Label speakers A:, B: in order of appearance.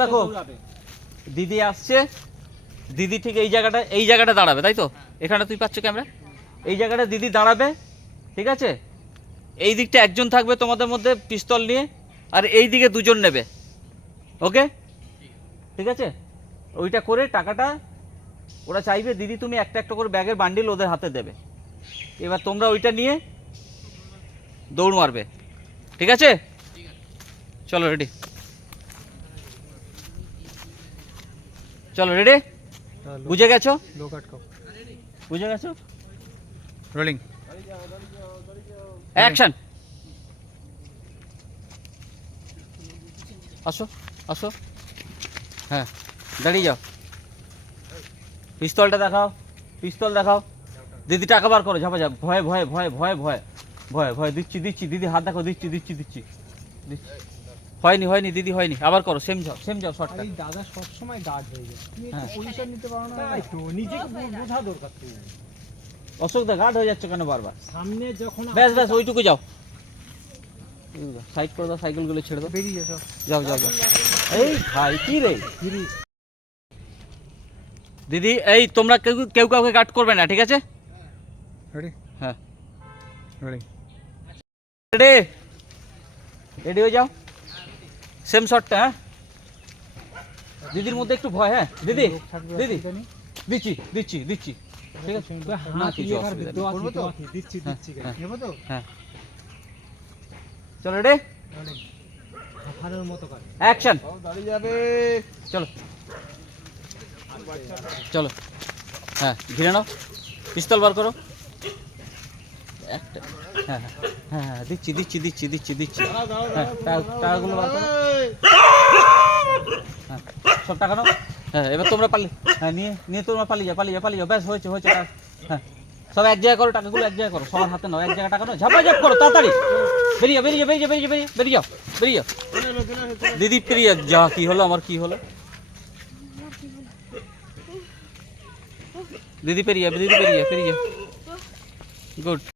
A: দেখো। দিদি আসছে। দিদি ঠিক এই জায়গাটা এই জায়গাটা দাঁড়াবে তাই তো? এখানে তুই পাচ্ছ ক্যামেরা? এই জায়গাটা দিদি দাঁড়াবে ঠিক আছে? এই দিকটা একজন থাকবে তোমাদের মধ্যে পিস্তল নিয়ে আর এই দিকে দুজন নেবে। ওকে? ঠিক আছে? ওইটা করে টাকাটা ওরা চাইবে দিদি তুমি একটা একটা করে ব্যাগের বান্ডিল ওদের হাতে দেবে। এবার তোমরা ওইটা নিয়ে দৌড় মারবে। ঠিক আছে। চলো রেডি। চলো রেডি বুঝে গেছো? বুঝে গেছো? রোলিং অ্যাকশন আসো আসো। হ্যাঁ দাঁড়িয়ে যাও। পিস্তলটা দেখাও পিস্তল দেখাও। দিদি টাকা বার করো ঝাপা ঝাপ ভয়ে ভয়ে ভয়ে ভয়ে ভয় ভয় ভয়ে। দিচ্ছি দিচ্ছি দিদি হাত দেখো দিচ্ছি দিচ্ছি দিচ্ছি। দিচ্ছি। হয়নি হয়নি দিদি হয়নি। আবার করো সেম যাও সেম যাও শর্টটা
B: এই দাদা সবসময় গার্ড হয়ে যায়। তুমি
A: হ্যাঁ।
B: একটু পজিশন নিতে পারো না? তাই তো নিজেকে বোঝা দরকার তো।
A: অশোক দা গার্ড হয়ে যাচ্ছে কেন বারবার?
B: সামনে যখন
A: ব্যাস ব্যাস ওইটুকু যাও। সাইড করে দাও সাইকেলগুলো ছেড়ে দাও।
B: বেরিয়ে সব
A: যাও যাও যাও। এই ভাই কি রে?
B: ফিরি।
A: দিদি এই তোমরা কেউ কেউ কাউকে গার্ড করবে না ঠিক আছে?
B: রেডি
A: হ্যাঁ।
B: রেডি
A: রেডি রেডি হয়ে যাও। সেম শটটা হ্যাঁ? দিদির মধ্যে একটু ভয় হ্যাঁ? দিদি দিদি দিচ্ছি দিচ্ছি দিচ্ছি। ঠিক আছে? না কিছু অসুবিধা নেই।
B: দোয়া
A: করব
B: কি,
A: তো?
B: দোয়া কি, দিচ্ছি
A: হ্যাঁ,
B: দিচ্ছি
A: হ্যাঁ।
B: নেব তো
A: হ্যাঁ। চলো
B: মতো কর
A: অ্যাকশন
C: দাঁড়িয়ে যাবে।
A: চলো। চলো। হ্যাঁ ঘিরে নাও। পিস্তল বার করো। একটা হ্যাঁ হ্যাঁ। হ্যাঁ হ্যাঁ দিচ্ছি দিচ্ছি দিচ্ছি দিচ্ছি। দিচ্ছি হ্যাঁ টাকা- টাকাগুলো হ্যাঁ সব টাকা নাও। হ্যাঁ এবার তোমরা পালি হ্যাঁ নিয়ে নিয়ে তোমরা পালিয়ে যাও পালিয়ে যাও পালিয়ে যাও। ব্যাস হয়েছে হয়েছে। হ্যাঁ সব এক জায়গায় করো টাকাগুলো এক জায়গায় করো। সবার হাতে নাও এক জায়গায় টাকা নাও। ঝাপা ঝাপ করো তাড়াতাড়ি। বেরিয়ে বেরিয়ে বেরিয়ে বেরিয়ে বেরিয়ে বেরিয়ে যাও বেরিয়ে যাও। দিদি পেরিয়ে যা কি হলো আমার কি হলো? দিদি পেরিয়ে দিদি পেরিয়ে পেরিয়ে গুড।